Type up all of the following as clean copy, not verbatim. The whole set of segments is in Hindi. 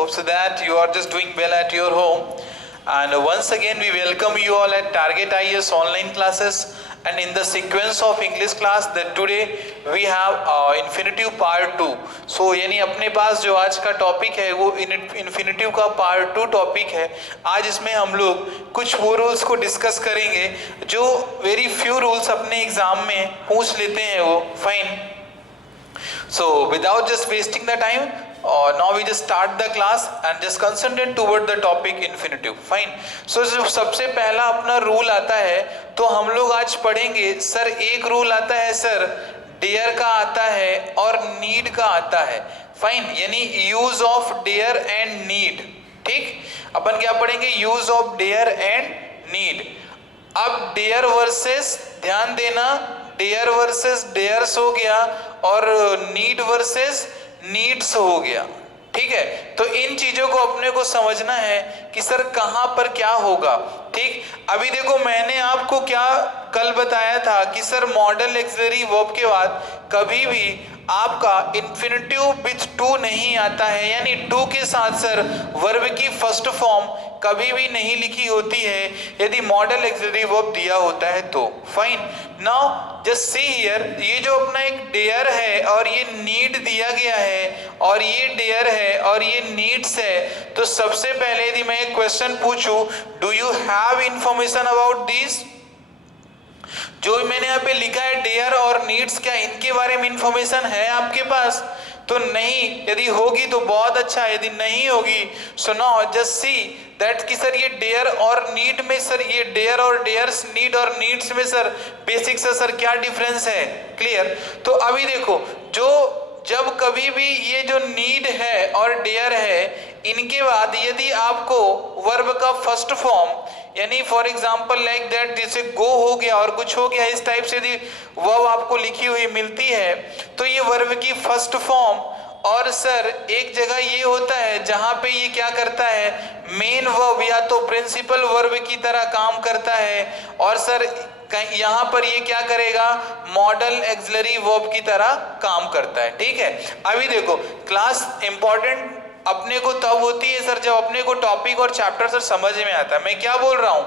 Hope so that you are just doing well at your home. And once again, we welcome you all at Target IAS online classes. And in the sequence of English class, that today we have infinitive part 2. So यानी अपने पास जो आज का टॉपिक है वो infinitive का part 2 टॉपिक है. आज इसमें हम लोग कुछ वो रूल्स को डिस्कस करेंगे जो वेरी फ्यू रूल्स अपने एग्जाम में पूछ लेते हैं वो. Fine. So without just wasting the time, now we just start the class and just concentrate toward the topic infinitive. Fine. So जो सबसे पहला अपना रूल आता है तो हम लोग आज पढ़ेंगे. सर एक रूल आता है सर डेयर का आता है और नीड का आता है. फाइन. यानी use of dare and need. ठीक. अपन क्या पढ़ेंगे? Use of dare and need. अब डेयर वर्सेस, ध्यान देना, डेयर वर्सेस डेयर्स हो गया और नीड वर्सेस नीड्स हो गया. ठीक है. तो इन चीजों को अपने को समझना है कि सर कहां पर क्या होगा. ठीक. अभी देखो मैंने आपको क्या कल बताया था कि सर मॉडल एक्सिलरी वर्ब के बाद कभी भी आपका इन्फिनिटिव विथ टू नहीं आता है. यानी टू के साथ सर वर्ब की फर्स्ट फॉर्म कभी भी नहीं लिखी होती है यदि मॉडल एक्सिलरी वर्ब दिया होता है तो. Fine. Now just see here, ये जो अपना एक डेयर है और ये नीड दिया गया है और ये डेयर है और ये नीड्स है. तो सबसे पहले यदि मैं एक क्वेश्चन पूछूं, do you have information about this? जो मैंने यहाँ पे लिखा है डेयर और नीड्स, क्या इनके बारे में इंफॉर्मेशन है आपके पास? तो नहीं. यदि होगी तो बहुत अच्छा, यदि नहीं होगी so now just see that कि सर ये डेयर और नीड में, सर ये डेयर और डेयर्स, नीड और नीड्स में सर बेसिक से सर क्या डिफरेंस है. क्लियर. तो अभी देखो, जो जब कभी भी ये जो नीड है और डेयर है इनके बाद यदि आपको वर्ब का फर्स्ट फॉर्म, यानी फॉर एग्जांपल लाइक दैट जैसे गो हो गया और कुछ हो गया, इस टाइप से यदि वर्ब आपको लिखी हुई मिलती है तो ये वर्ब की फर्स्ट फॉर्म, और सर एक जगह ये होता है जहां पे ये क्या करता है, मेन वर्ब या तो प्रिंसिपल वर्ब की तरह काम करता है, और सर यहाँ पर ये क्या करेगा, मॉडल एक्सिलरी वर्ब की तरह काम करता है. ठीक है. अभी देखो क्लास इंपॉर्टेंट अपने को तब होती है सर जब अपने को टॉपिक और चैप्टर सर समझ में आता है. मैं क्या बोल रहा हूं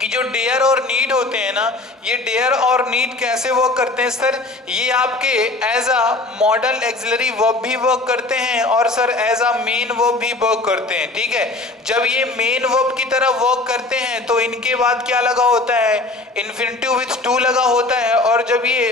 कि जो डेयर और नीड होते हैं ना, ये डेयर और नीड कैसे वर्क करते हैं सर, ये आपके as a modal auxiliary verb भी वर्क करते हैं और sir as a main verb भी वर्क करते हैं. ठीक है. जब ये मेन वर्ब की तरह वर्क करते हैं तो इनके बाद क्या लगा होता है, इन्फिनिटिव विथ टू लगा होता है, और जब ये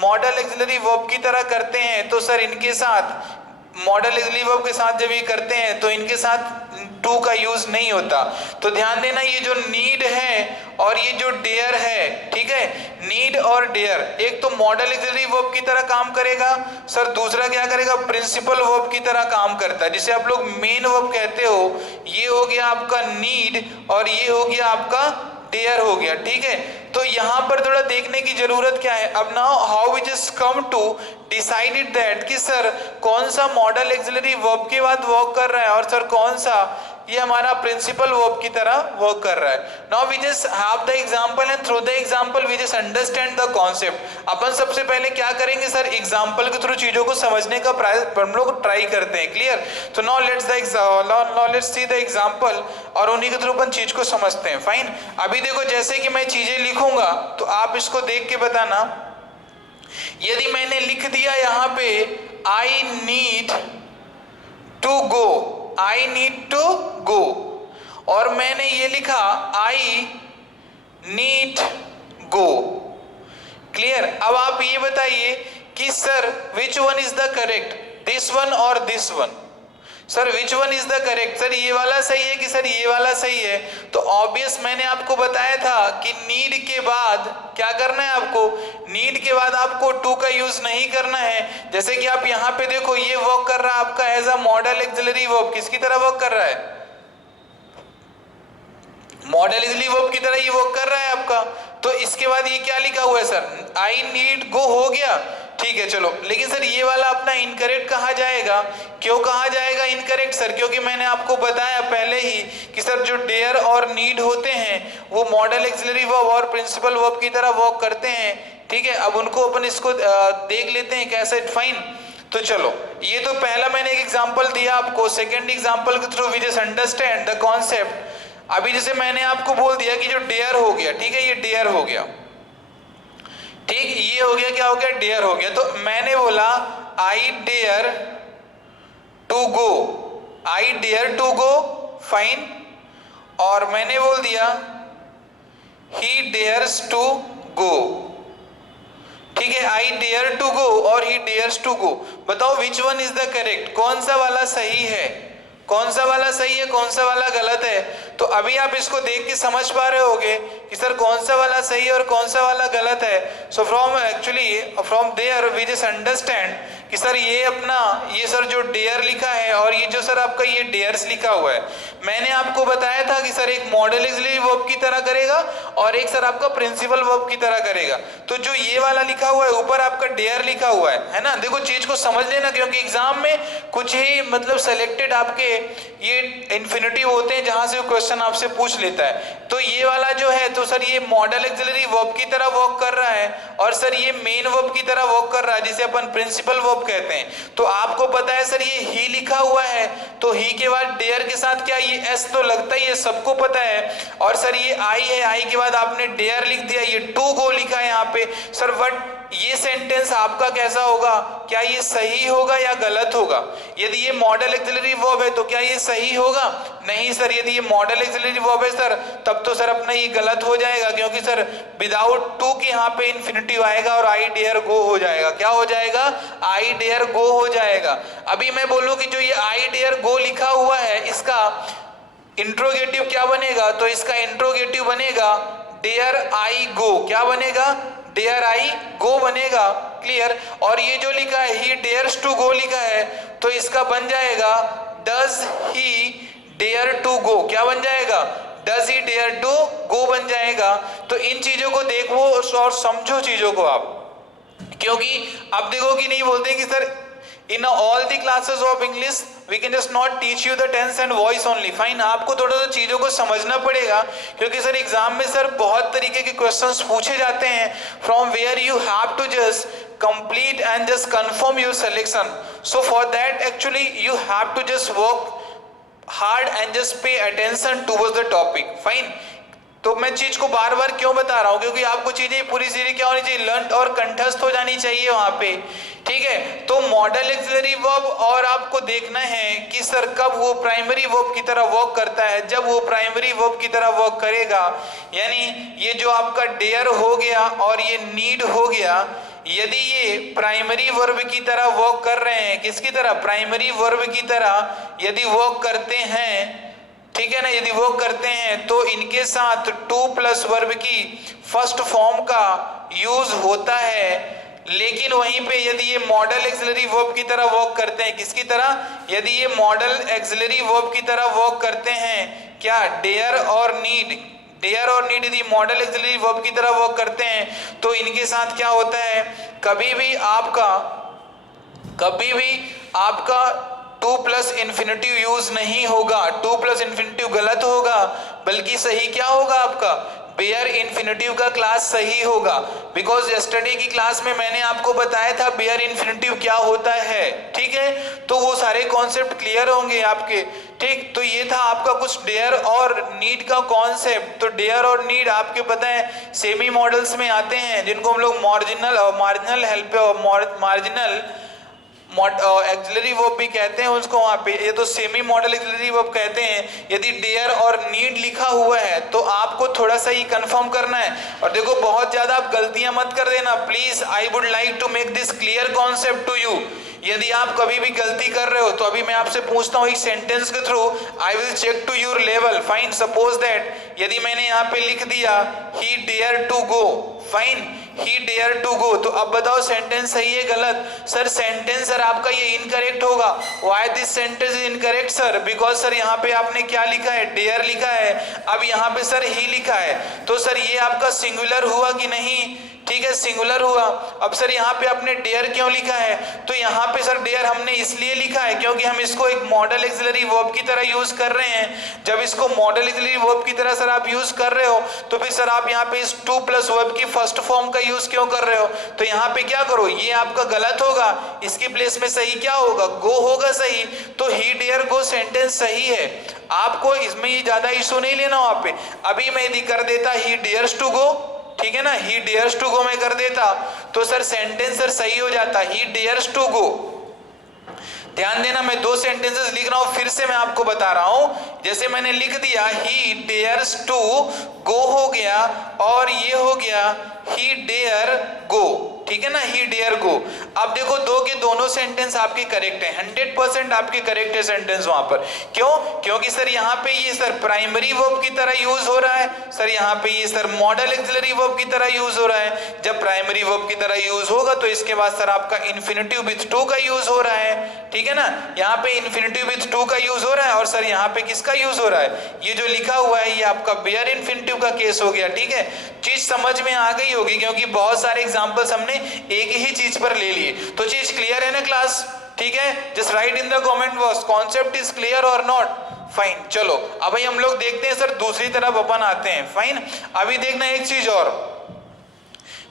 मॉडल एक्सिलरी वर्ब की तरह करते हैं तो सर इनके साथ मॉडल एक्सिलरी वर्ब के साथ जब ये करते हैं तो इनके साथ टू का यूज नहीं होता. तो ध्यान देना, ये जो नीड है और ये जो डेयर है, ठीक है, नीड और डेयर एक तो मॉडल एक्सिलरी वर्ब की तरह काम करेगा सर, दूसरा क्या करेगा, प्रिंसिपल वर्ब की तरह काम करता है, जिसे आप लोग मेन वर्ब कहते हो. ये हो गया आपका नीड और ये हो गया आपका डेयर हो गया. ठीक है. तो यहाँ पर थोड़ा देखने की जरूरत क्या है. अब now how we just come to decided that कि सर कौन सा मॉडल एक्सिलरी वर्ब के बाद वर्क कर रहा है और सर कौन सा ये हमारा प्रिंसिपल वर्ब की तरह वर्क कर रहा है. Now we just have the example and through the example we just understand the concept. अपन सबसे पहले क्या करेंगे सर, एग्जांपल के थ्रू चीजों को समझने का हम लोग ट्राई करते हैं. क्लियर. तो now let's see the example और उन्हीं के थ्रू अपन चीज को समझते हैं. फाइन. अभी देखो जैसे कि मैं चीजें लिखूंगा तो आप इसको देख के बताना. यदि मैंने लिख दिया यहाँ पे I need to go, I need to go, और मैंने ये लिखा आई नीड गो. क्लियर. अब आप ये बताइए कि sir which one is the correct, this one और this one. Sir which one is the correct, sir ये वाला सही है कि सर ये वाला सही है. तो ऑब्वियस मैंने आपको बताया था कि नीड के बाद क्या करना है आपको, नीड के बाद आपको टू का यूज नहीं करना है. जैसे कि आप यहाँ पे देखो ये वर्क कर रहा है आपका as a modal auxiliary verb. किसकी तरह वर्क कर रहा है, मॉडल एक्सिलरी वर्ब की तरह ये वर्क कर रहा है आपका. तो इसके बाद ये क्या लिखा हुआ है सर, आई नीड गो हो गया. ठीक है. चलो, लेकिन सर ये वाला अपना इनकरेक्ट कहा जाएगा. क्यों कहा जाएगा इनकरेक्ट सर, क्योंकि मैंने आपको बताया पहले ही कि सर जो डेयर और नीड होते हैं वो मॉडल एक्सिलरी वर्ब और प्रिंसिपल वर्ब की तरह वर्क करते हैं. ठीक है. अब उनको अपन इसको देख लेते हैं कैसे. फाइन. तो चलो, ये तो पहला मैंने एक एग्जांपल दिया आपको, सेकंड एग्जांपल के through we just understand the concept. अभी जैसे मैंने आपको बोल दिया कि जो डेयर हो गया, ठीक है, ये डेयर हो गया, ठीक, ये हो गया, क्या हो गया, डेयर हो गया। तो मैंने बोला I dare to go, I dare to go, fine, और मैंने बोल दिया ही डेयर्स टू गो, ठीक है, आई डेयर टू गो और ही डेयर्स टू गो। बताओ which one is the correct, कौन सा वाला सही है, कौन सा वाला सही है, कौन सा वाला गलत है। तो अभी आप इसको देख के समझ पा रहे होगे कि सर कौन सा वाला सही है और कौन सा वाला गलत है। So from there we just understand कि सर ये अपना, ये सर जो डेयर लिखा है और ये जो सर आपका ये डेयर्स लिखा हुआ है, मैंने आपको बताया था कि सर एक मॉडल ऑक्सिलरी वर्ब की तरह करेगा और एक सर आपका प्रिंसिपल वर्ब की तरह करेगा। तो जो ये वाला लिखा हुआ है ऊपर आपका डेयर लिखा हुआ है ना, देखो चीज को समझ लेना, क्योंकि एग्जाम में कुछ ही मतलब सेलेक्टेड आपके ये इन्फिनिटिव होते हैं जहां से वो क्वेश्चन आपसे पूछ लेता है। तो ये वाला जो है, तो सर ये मॉडल ऑक्सिलरी वर्ब की तरह वर्क कर रहा है और सर ये मेन वर्ब की तरह वर्क कर रहा है, जिसे अपन प्रिंसिपल वर्ब कहते हैं। तो आपको पता है सर ये ही लिखा हुआ है, तो ही के बाद डेयर के साथ क्या ये एस तो लगता ही है, सबको पता है। और सर ये आई है, आई के बाद आपने डेयर लिख दिया, ये टू गो लिखा है यहाँ पे। सर बट ये सेंटेंस आपका कैसा होगा, क्या ये सही होगा या गलत होगा? यदि ये मॉडल ऑक्सिलरी वर्ब है तो क्या ये सही होगा? नहीं सर, यदि ये मॉडल ऑक्सिलरी वर्ब है सर, तब तो सर अपना ये गलत हो जाएगा, क्योंकि सर विदाउट टू के यहाँ पे इन्फिनिटिव आएगा और आई डेयर गो हो जाएगा। क्या हो जाएगा? आई डेयर गो हो जाएगा। अभी मैं बोलूं कि जो ये आई डेयर गो लिखा हुआ है, इसका इंट्रोगेटिव क्या बनेगा? तो इसका इंट्रोगेटिव बनेगा डेयर आई गो। क्या बनेगा? डेयर आई गो बनेगा। क्लियर? और ये जो लिखा है ही डेयर्स टू गो लिखा है, तो इसका बन जाएगा does he dare to go. क्या बन जाएगा? Does he dare to go बन जाएगा। तो इन चीजों को देखो और समझो चीजों को आप, क्योंकि अब देखो कि नहीं बोलते कि sir in all the classes of English we can just not teach you the tense and voice only. Fine, आपको थोड़ा सा चीजों को समझना पड़ेगा, क्योंकि सर एग्जाम में सर बहुत तरीके के क्वेश्चंस पूछे जाते हैं from where you have to just complete and just confirm your selection. So for that actually you have to just work hard and just pay attention towards the topic. Fine, तो मैं चीज को बार बार क्यों बता रहा हूं, क्योंकि आपको चीजें पूरी चीजें क्या होनी चाहिए, लर्न और कंठस्थ हो जानी चाहिए वहां पे। ठीक है, तो मॉडल ऑक्सिलरी वर्ब और आपको देखना है कि सर कब वो प्राइमरी वर्ब की तरह वर्क करता है। जब वो प्राइमरी वर्ब की तरह वर्क करेगा, यानी ये जो आपका डेयर हो गया और ये नीड हो गया, यदि ये प्राइमरी वर्ब की तरह वर्क कर रहे हैं, किसकी तरह? प्राइमरी वर्ब की तरह यदि वर्क करते हैं, ठीक है ना, यदि वो करते हैं तो इनके साथ टू प्लस वर्ब की फर्स्ट फॉर्म का यूज होता है। लेकिन वहीं पे यदि ये मॉडल ऑक्सिलरी वर्ब की तरह वर्क करते हैं, किसकी तरह? यदि ये मॉडल ऑक्सिलरी वर्ब की तरह वर्क करते हैं, क्या? डेयर और नीड, डेयर और नीड यदि मॉडल ऑक्सिलरी वर्ब की तरह वर्क करते हैं तो इनके साथ क्या होता है, कभी भी आपका टू प्लस इन्फिनिटिव यूज नहीं होगा। टू प्लस इन्फिनिटिव गलत होगा, बल्कि सही क्या होगा आपका? बेयर इन्फिनिटिव का क्लास सही होगा। बिकॉज यस्टरडे की क्लास में मैंने आपको बताया था बेयर इन्फिनिटिव क्या होता है। ठीक है, तो वो सारे कॉन्सेप्ट क्लियर होंगे आपके। ठीक, तो ये था आपका कुछ डेयर और नीड का कॉन्सेप्ट। तो डेयर और नीड आपके पता है सेमी मॉडल्स में आते हैं, जिनको हम लोग मार्जिनल ऑक्सिलरी वर्ब भी कहते हैं उसको वहां पे। ये तो सेमी मॉडल ऑक्सिलरी वर्ब कहते हैं। यदि डेयर और नीड लिखा हुआ है तो आपको थोड़ा सा ही कंफर्म करना है। और देखो बहुत ज्यादा आप गलतियां मत कर देना please, I would like to make this clear concept to you. यदि आप कभी भी गलती कर रहे हो तो अभी मैं आपसे पूछता हूँ एक सेंटेंस के through, I will check to your level. Fine, suppose that यदि मैंने यहाँ पे लिख दिया he dare to go, fine, he dare to go, तो अब बताओ सेंटेंस सही है गलत? सर सेंटेंस सर आपका ये इनकरेक्ट होगा। Why this sentence is incorrect sir? Because sir यहाँ पे आपने क्या लिखा है? डेयर लिखा है। अब यहाँ पे सर ही लिखा है, तो सर ये आपका सिंगुलर हुआ कि नहीं? ठीक है है सिंगुलर हुआ। अब सर यहाँ पे आपने डेयर क्यों लिखा है? तो यहाँ पे सर डेयर हमने इसलिए लिखा है क्योंकि हम इसको एक मॉडल एक्सिलरी वर्ब की तरह यूज कर रहे हैं। जब इसको मॉडल एक्सिलरी वर्ब की तरह सर आप यूज कर रहे हो तो फिर सर आप यहाँ पे इस टू प्लस वर्ब की फर्स्ट फॉर्म का यूज क्यों कर रहे हो? तो यहाँ पे क्या करो, ये आपका गलत होगा, इसकी प्लेस में सही क्या होगा? गो होगा सही। तो ही डेयर गो सेंटेंस सही है। आपको इसमें ये ज्यादा इशू नहीं लेना वहां पे। अभी मैं यदि कर देता ही डेयर्स टू गो, ठीक है ना, ही डेयर्स टू गो मैं कर देता तो सर सेंटेंस सर सही हो जाता, ही डेयर्स टू गो। ध्यान देना, मैं दो सेंटेंसेस लिख रहा हूं, फिर से मैं आपको बता रहा हूं। जैसे मैंने लिख दिया ही डेयर्स टू गो हो गया, और ये हो गया ही डेयर गो, ठीक है ना, ही डेयर गो। अब देखो दो के दोनों सेंटेंस आपके करेक्ट है, 100% आपके करेक्ट है सेंटेंस वहां पर। क्यों? क्योंकि सर यहाँ पे ये सर प्राइमरी वर्ब की तरह यूज हो रहा है, सर यहाँ पे ये सर मॉडल एक्सिलरी वर्ब की तरह यूज हो रहा है। जब प्राइमरी वर्ब की तरह यूज होगा तो इसके बाद सर आपका इन्फिनिटिव विथ टू का यूज हो रहा है, ठीक है ना। यहाँ पे इन्फिनिटिव विथ टू का यूज हो रहा है, और सर यहाँ पे किसका यूज हो रहा है? ये जो लिखा हुआ है ये आपका बेयर इन्फिनिटिव का केस हो गया, ठीक है। चीज समझ में आ गई होगी क्योंकि बहुत सारे एग्जांपल्स हमने एक ही चीज पर ले लिए। तो चीज क्लियर है ना क्लास? ठीक है, just right in the comment box concept is clear और नॉट। फाइन, चलो अब भाई हम लोग देखते हैं सर दूसरी तरफ अपन आते हैं। फाइन, अभी देखना एक चीज और,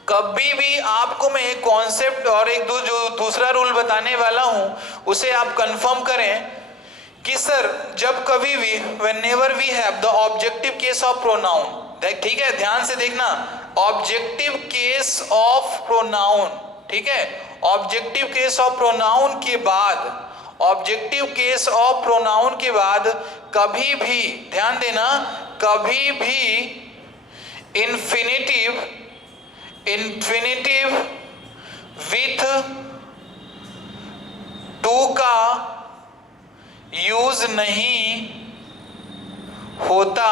कभी भी आपको मैं एक कॉन्सेप्ट और एक जो दूसरा रूल बताने वाला हूं उसे आप कंफर्म करें कि सर जब कभी भी whenever we have the objective case of pronoun, ठीक है, ध्यान से देखना, ऑब्जेक्टिव केस ऑफ प्रोनाउन, ठीक है, ऑब्जेक्टिव केस ऑफ प्रोनाउन के बाद, ऑब्जेक्टिव केस ऑफ प्रोनाउन के बाद कभी भी, ध्यान देना, कभी भी इंफिनिटिव विथ टू का यूज नहीं होता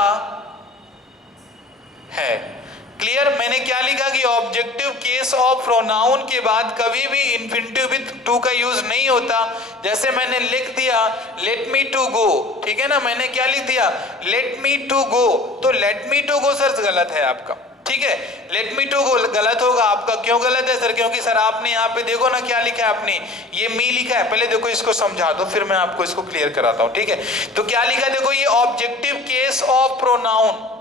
है। क्लियर? मैंने क्या लिखा कि ऑब्जेक्टिव केस ऑफ प्रोनाउन के बाद कभी भी इन्फिनिटिव विथ टू का यूज नहीं होता। जैसे मैंने लिख दिया लेट मी टू गो, ठीक है ना, मैंने क्या लिख दिया? Let me to go. तो let me to go sir गलत है आपका, ठीक है, लेट मी टू गो गलत होगा आपका। क्यों गलत है सर? क्योंकि सर आपने यहाँ पे देखो ना क्या लिखा है, आपने ये मी लिखा है। पहले देखो इसको समझा दो फिर मैं आपको इसको क्लियर कराता हूँ, ठीक है। तो क्या लिखा है देखो, ये ऑब्जेक्टिव केस ऑफ प्रोनाउन,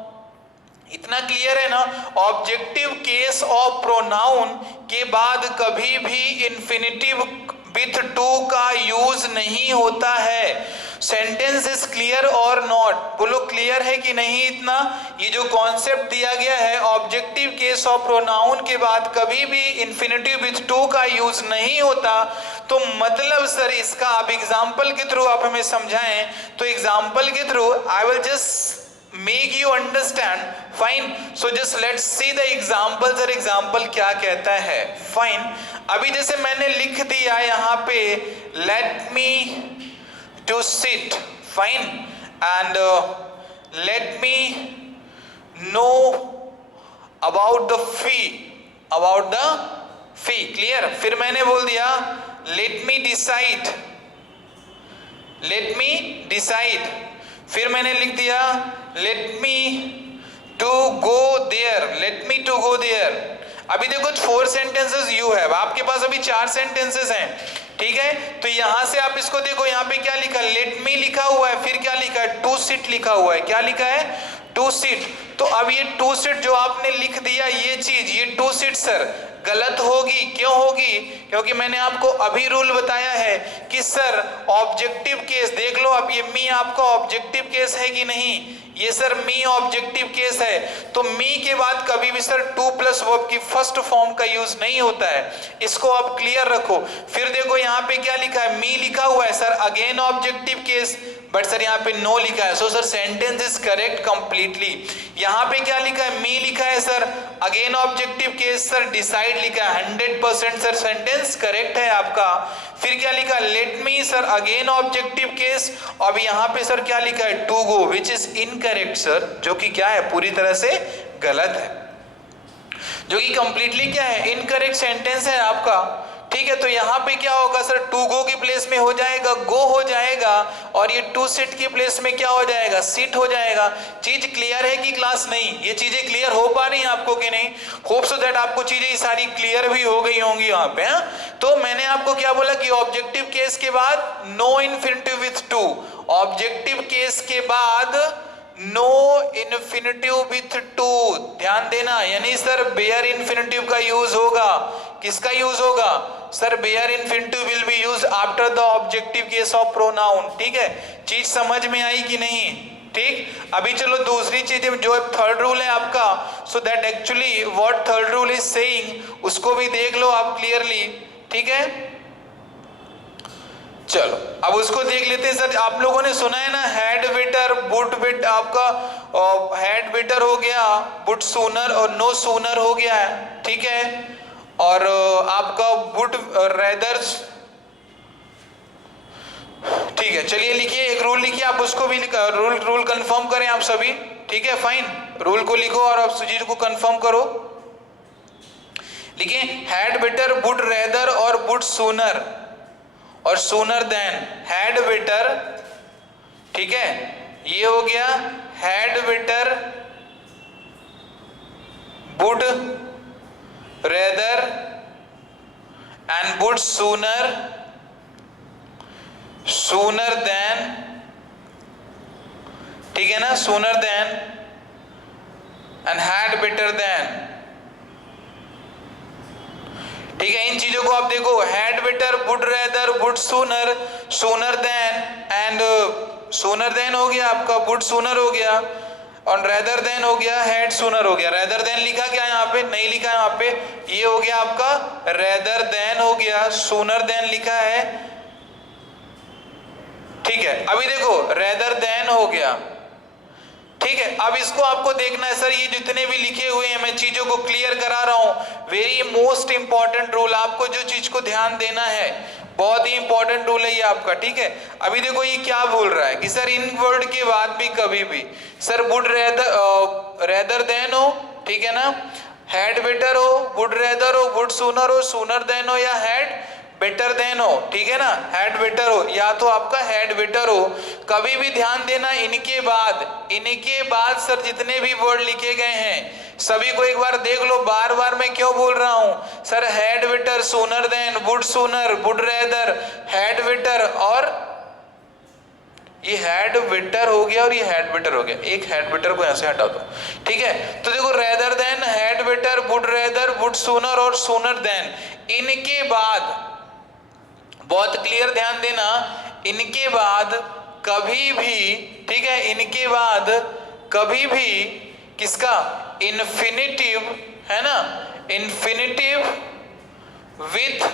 इतना क्लियर है ना, ऑब्जेक्टिव केस ऑफ प्रोनाउन के बाद कभी भी इन्फिनिटिव विथ टू का यूज नहीं होता है। सेंटेंस इज क्लियर और नॉट? बोलो क्लियर है कि नहीं? इतना ये जो कॉन्सेप्ट दिया गया है ऑब्जेक्टिव केस ऑफ प्रोनाउन के बाद कभी भी इन्फिनिटिव विथ टू का यूज नहीं होता, तो मतलब सर इसका आप एग्जांपल के थ्रू आप हमें समझाएं। तो एग्जांपल के through I will just make you understand. Fine, so just let's see the examples और एग्जाम्पल क्या कहता है। Fine, अभी जैसे मैंने लिख दिया यहाँ पे let me to sit, fine, and let me know about the fee, clear? फिर मैंने बोल दिया let me decide, फिर मैंने लिख दिया let me to go there। अभी देखो 4 sentences you have, आपके पास अभी 4 sentences हैं, ठीक है। तो यहां से आप इसको देखो, यहाँ पे क्या लिखा, let me लिखा हुआ है, फिर क्या लिखा है, to sit लिखा हुआ है। क्या लिखा है? to sit। तो अब ये to sit जो आपने लिख दिया ये चीज, ये to sit सर गलत होगी। क्यों होगी? क्योंकि मैंने आपको अभी रूल बताया है कि सर ऑब्जेक्टिव केस, देख लो अब ये मी आपका ऑब्जेक्टिव केस है कि नहीं? ये सर मी ऑब्जेक्टिव केस है। तो मी के बाद कभी भी सर टू प्लस वर्ब की फर्स्ट फॉर्म का यूज नहीं होता है, इसको आप क्लियर रखो। फिर देखो यहाँ पे क्या लिखा है, मी लिखा हुआ है sir, again objective case, but sir यहाँ पे नो लिखा है। So sir sentence is correct completely. यहाँ पे क्या लिखा है, मी लिखा है sir, again objective case sir, decide लिखा है, 100% सर सेंटेंस करेक्ट है आपका। फिर क्या लिखा, let me sir, again objective case. अब यहाँ पे सर क्या लिखा है, to go, which is incorrect sir, जो कि क्या है, पूरी तरह से गलत है, जो कि कंप्लीटली क्या है, इनकरेक्ट सेंटेंस है आपका, ठीक है, तो यहाँ पे क्या होगा सर, टू गो की प्लेस में हो जाएगा गो हो जाएगा, और ये टू सिट की प्लेस में क्या हो जाएगा, सिट हो जाएगा। चीज क्लियर है कि क्लास? नहीं, ये चीजें क्लियर हो पा रही हैं आपको कि नहीं? होप सो दैट आपको चीजें सारी क्लियर भी हो गई होंगी यहाँ पे। हाँ, तो मैंने आपको क्या बोला कि ऑब्जेक्टिव केस के बाद no infinitive with to, objective case के बाद नो इन्फिनिटिव विथ टू, ध्यान देना। यानी सर बेयर इन्फिनिटिव का यूज होगा, किसका यूज होगा sir? Bare infinitive will be use after the objective case of pronoun. ठीक है, चीज समझ में आई कि नहीं? ठीक, अभी चलो दूसरी चीज जो थर्ड रूल है आपका, so that actually what third rule is saying, उसको भी देख लो आप क्लियरली। ठीक है, चलो अब उसको देख लेते हैं। सर आप लोगों ने सुना है ना, हैड बेटर वुड बेट, आपका हैड बेटर हो गया, वुड सूनर और नो सूनर हो गया है। ठीक है, और आपका वुड रेदर। ठीक है, चलिए लिखिए, एक रूल लिखिए आप, उसको भी रूल कंफर्म करें आप सभी। ठीक है, फाइन, रूल को लिखो और आप चीज को कंफर्म करो। लिखिए हैड बेटर वुड रेदर और वुड सूनर और सूनर देन, हैड बेटर। ठीक है, ये हो गया had better would rather and would sooner, sooner than. ठीक है ना, sooner than and had better than. ठीक है, इन चीजों को आप देखो, had better would rather would sooner, sooner than and sooner than हो गया आपका, वुड सूनर हो गया, और रेदर देन हो गया, हैड सूनर हो गया। रेदर देन लिखा क्या यहाँ पे? नहीं लिखा यहाँ पे, ये हो गया आपका रेदर देन हो गया, सूनर देन लिखा है। ठीक है, अभी देखो रेदर देन हो गया। ठीक है, अब इसको आपको देखना है। सर ये जितने भी लिखे हुए हैं मैं चीजों को क्लियर करा रहा हूं। वेरी मोस्ट इंपॉर्टेंट रूल, आपको जो चीज को ध्यान देना है, बहुत ही इंपॉर्टेंट रूल है ये आपका। ठीक है, अभी देखो ये क्या बोल रहा है कि सर इन वर्ड के बाद भी कभी भी सर वुड रेदर देन हो, ठीक है ना, हैड बेटर हो, वुड रेदर हो, वुड सूनर हो, सूनर देन हो, या हैड बेटर देन हो। ठीक है ना, हैड बेटर हो या तो आपका हैड बेटर हो। कभी भी ध्यान देना, इनके बाद सर जितने भी वर्ड लिखे गए हैं सभी को एक बार देख लो। बार बार मैं क्यों बोल रहा हूं sir, had better, sooner than, would sooner, would rather, had better, और ये हैड बेटर हो गया और ये हैड बेटर हो गया। एक हैड बेटर को ऐसे हटा दो। ठीक है, तो देखो rather than, had better, would rather, would sooner और सूनर देन, इनके बाद बहुत क्लियर ध्यान देना, इनके बाद कभी भी, ठीक है, इनके बाद कभी भी किसका इन्फिनिटिव है ना, इन्फिनिटिव विथ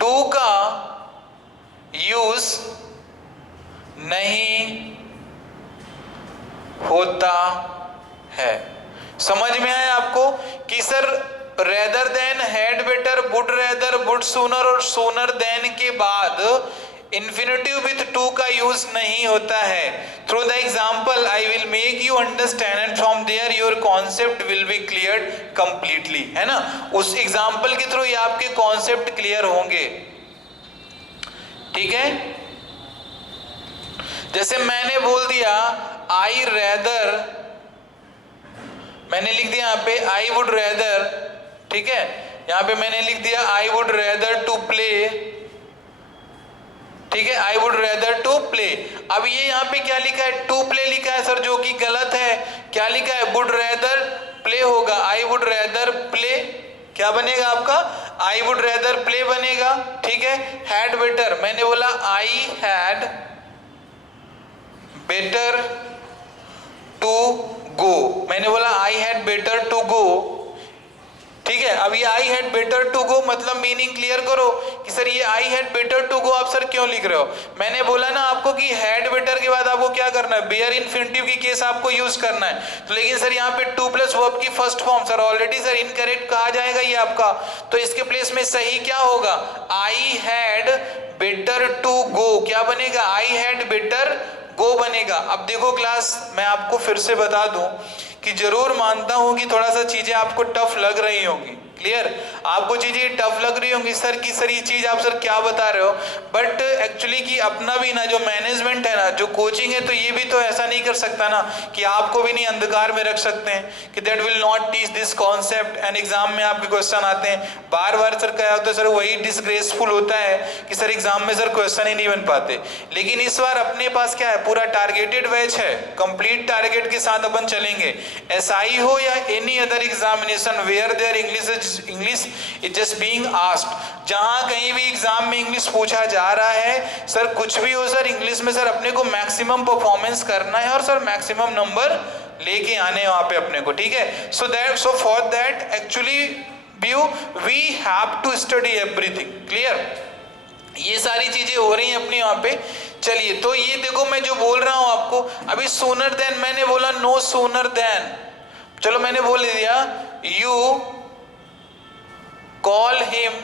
टू का यूज नहीं होता है। समझ में आया आपको कि sir rather than, had better, would rather, would sooner और सूनर देन के बाद इन्फिनिटिव विथ टू का यूज नहीं होता है। Through the example I will make you understand and from there your concept will be cleared completely, है ना। उस एग्जाम्पल के थ्रू ये आपके कॉन्सेप्ट क्लियर होंगे। ठीक है, जैसे मैंने बोल दिया आई रेदर, मैंने लिख दिया यहाँ पे आई वुड रेदर। ठीक है, यहां पे मैंने लिख दिया I would rather to play. ठीक है, I would rather to play. अब ये यहाँ पे क्या लिखा है, टू प्ले लिखा है सर, जो कि गलत है। क्या लिखा है, वुड रेदर प्ले होगा, आई वुड रेदर प्ले क्या बनेगा आपका, आई वुड रेदर प्ले बनेगा। ठीक है, हैड बेटर, मैंने बोला I had better to go, मैंने बोला I had better to go. ठीक है, अब ये I had better to go मतलब मीनिंग क्लियर करो कि सर ये I had better to go आप सर क्यों लिख रहे हो। मैंने बोला ना आपको कि हैड बेटर के बाद आपको क्या करना है, बेयर इन्फिनिटिव की केस आपको यूज करना है। तो लेकिन सर यहाँ पे टू प्लस वर्ब की first form sir already sir incorrect कहा जाएगा ये आपका, तो इसके प्लेस में सही क्या होगा, I had better to go क्या बनेगा, आई हैड बेटर गो बनेगा। अब देखो क्लास, मैं आपको फिर से बता दूं कि जरूर मानता हूं कि थोड़ा सा चीजें आपको टफ लग रही होंगी, क्लियर? आपको चीजें टफ लग रही होंगी सर की सर ये चीज आप सर क्या बता रहे हो, बट एक्चुअली कि अपना भी ना जो मैनेजमेंट है ना, जो कोचिंग है, तो ये भी तो ऐसा नहीं कर सकता ना कि आपको भी नहीं अंधकार में रख सकते हैं कि that will not teach this concept and exam में आपके क्वेश्चन आते हैं बार बार। सर क्या होता है सर, वही डिसग्रेसफुल होता है कि सर एग्जाम में सर क्वेश्चन ही नहीं बन पाते। लेकिन इस बार अपने पास क्या है, पूरा टारगेटेड बैच है, कंप्लीट टारगेट के साथ अपन चलेंगे। एसआई हो या any other examination where there English is just being asked, जहां कहीं भी एग्जाम में इंग्लिश पूछा जा रहा है, सर कुछ भी हो सर इंग्लिश में सर अपने को मैक्सिमम परफॉर्मेंस करना है और सर मैक्सिमम नंबर लेके आने हैं वहां पे अपने को, ठीक है? So for that actually view we have to study everything, clear? ये सारी चीजें हो रही हैं अपनी वहां पे। चलिए, तो ये देखो मैं जो बोल रहा हूं आपको अभी, सूनर देन मैंने बोला, नो सूनर देन, चलो मैंने बोल दिया, you call him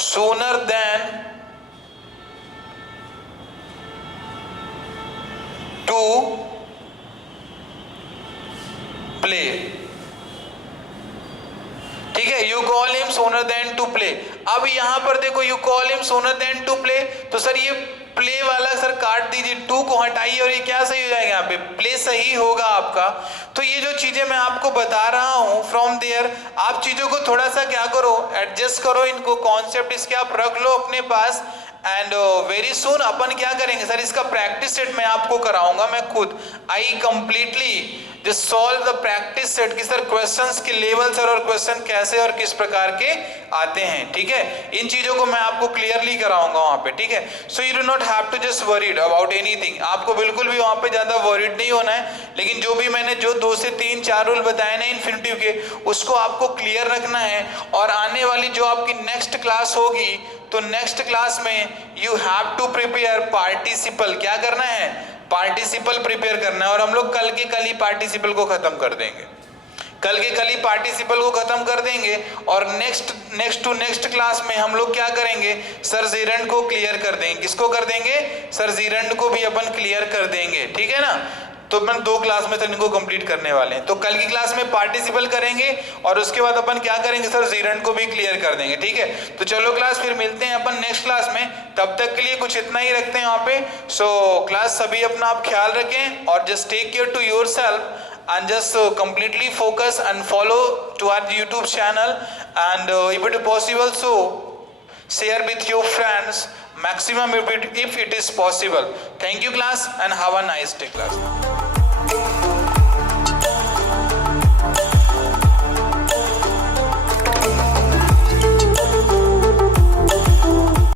sooner than to play, ठीक है? You call him sooner than to play. अब यहां पर देखो, you call him sooner than to play, तो सर ये प्ले वाला सर काट दीजिए, टू को हटाइए और ये क्या सही हो जाएगा, यहाँ पे प्ले सही होगा आपका। तो ये जो चीजें मैं आपको बता रहा हूं फ्रॉम देयर, आप चीजों को थोड़ा सा क्या करो, एडजस्ट करो, इनको कॉन्सेप्ट इसके आप रख लो अपने पास। एंड वेरी सुन अपन क्या करेंगे सर, इसका प्रैक्टिस सेट मैं आपको कराऊंगा, मैं खुद। I completely just solve the practice set की सर क्वेश्चंस के लेवल सर, और क्वेश्चन कैसे और किस प्रकार के आते हैं, ठीक है? इन चीजों को मैं आपको क्लियरली कराऊंगा वहां पे, ठीक है? So you do not have to just worried about anything, आपको बिल्कुल भी वहां पे ज्यादा वरीड नहीं होना है। लेकिन जो भी मैंने जो 2 से 3 4 रूल बताए ना इन्फिनिटिव के, उसको आपको क्लियर रखना है। और आने वाली जो आपकी नेक्स्ट क्लास होगी, तो नेक्स्ट क्लास में you have to prepare participle, क्या करना है, पार्टिसिपल प्रिपेयर करना है। और हम लोग कल के कल ही पार्टिसिपल को खत्म कर देंगे, कल के कल ही पार्टिसिपल को खत्म कर देंगे। और नेक्स्ट क्लास में हम लोग क्या करेंगे, सर जीरेंड को क्लियर कर देंगे। किसको कर देंगे, सर जीरेंड को भी अपन क्लियर कर देंगे, ठीक है ना? तो अपन 2 क्लास में सर इनको कंप्लीट करने वाले हैं। तो कल की क्लास में पार्टिसिपल करेंगे और उसके बाद अपन क्या करेंगे सर, जीरेंड को भी क्लियर कर देंगे, ठीक है? तो चलो क्लास फिर मिलते हैं अपन नेक्स्ट क्लास में, तब तक के लिए कुछ इतना ही रखते हैं वहां पे। सो क्लास सभी अपना आप ख्याल रखें और just take care to yourself and just completely focus and follow to our YouTube channel, and if it is possible so share with your friends maximum if it is possible. Thank you class and have a nice day class.